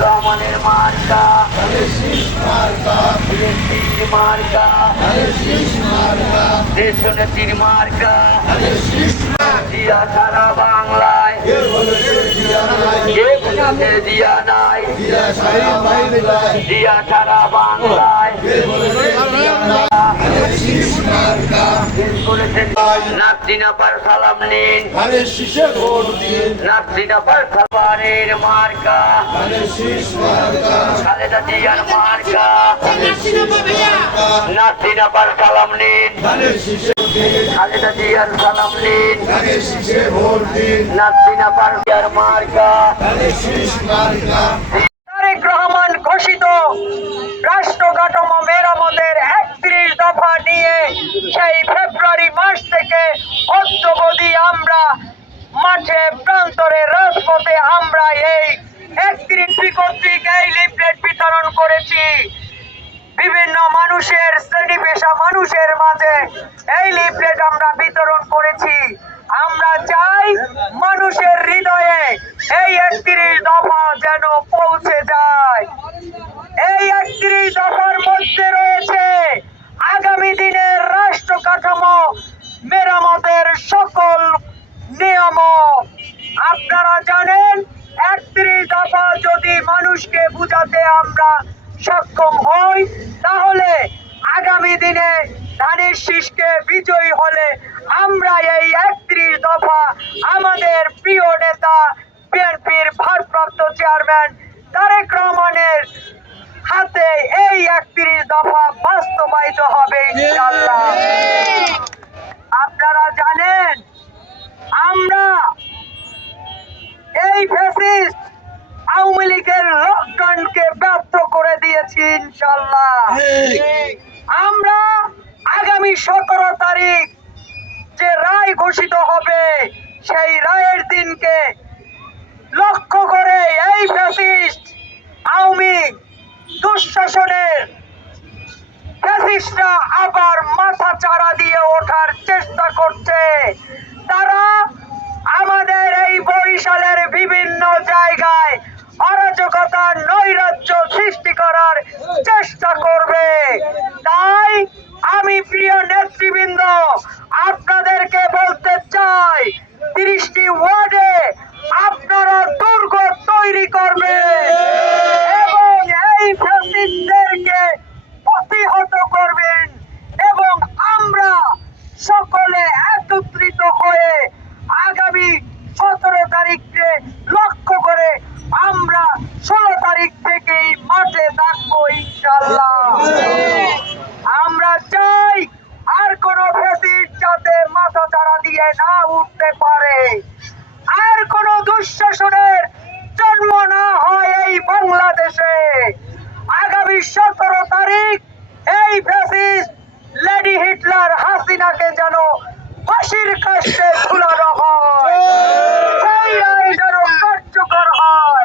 রহমানের মার্কা মার্কা দেশ নেত্রীর মার্কা জিয়া সারা বাংলায় জিয়া নাই জিয়া সারা বাংলায় নাসরিনা পার সালাম নিন। ধানের শীষে ভোট দিন। নাসরিনা পার সালামের মার্কা। ধানের শীষ মার্কা। খালেদা জিয়ার মার্কা। নাসরিনা পার সালাম নিন ধানের শীষে খালেদা জিয়ার সালাম নিন। ধানের শীষে ভোট দিন। নাসরিনা পার জিয়ার মার্কা। ধানের শীষ মার্কা। তারেক রহমান ঘোষিত রাষ্ট্র কাঠামো মেরামতের একত্রিশ দফা নিয়ে সেই ফেব্রুয়ারি মাস থেকে অদ্যবধি আমরা মাঠে, প্রান্তরে, রাজপথে আমরা এই একত্রিশ কর্তৃক এই লিফলেট বিতরণ করেছি। বিভিন্ন মানুষের শ্রেণি পেশা মানুষের মাঝে এই লিফলেট আমরা বিতরণ করেছি। আমরা চাই মানুষের হৃদয়ে এই একত্রিশ দফা যেন পৌঁছে যায়। এই একত্রিশ দফার মধ্যে রয়েছে কাঠামো, মেরামতের সকল নিয়ামক আপনারা জানেন, একত্রিশ দফা যদি মানুষকে বুঝাতে আমরা সক্ষম হই, তাহলে আগামী দিনে ধানের শীষকে বিজয়ী হলে আমরা এই একত্রিশ দফা আমাদের প্রিয় নেতা, বিএনপির ভারপ্রাপ্ত চেয়ারম্যান তারেক রহমানের হাতে এই একত্রিশ দফা বাস্তবায়িত হবে ইনশাল্লাহ আপনারা জানেন আমরা এই আওয়ামী লীগের লকডাউনকে ব্যর্থ করে দিয়েছি ইনশাল্লাহ আমরা আগামী সতেরো তারিখ যে রায় ঘোষিত হবে সেই রায়ের দিনকে লক্ষ্য করে এই ফ্যাসিস্ট আওয়ামী দুঃশাসনের ফ্যাসিস্টরা আবার মাথা চারা দিয়ে ওঠার চেষ্টা করছে। তারা চেষ্টা করবে। তাই আমি প্রিয় নেতৃবৃন্দ, আপনাদেরকে বলতে চাই, তিরিশটি ওয়ার্ডে আপনারা দুর্গ তৈরি করবে এবং এই ফ্যাসিস্টদেরকে প্রতিহত করবেন এবং আমরা সকলে একত্রিত হয়ে আগামী সতেরো তারিখকে লক্ষ্য করে আমরা ষোলো তারিখ থেকেই মাঠে থাকব ইনশাল্লাহ আমরা চাই আর কোন ফেসিস যাতে মাথা চাড়া দিয়ে না উঠতে পারে। আর কোন দুঃশাসনের জন্ম না হয় এই বাংলাদেশে। আগামী সতেরো তারিখ এই ফেসিস লেডি হিটলার হাসিনাকে যেন ফাঁসির কাছে ঝুলানো হয়। যেন কার্যকর হয়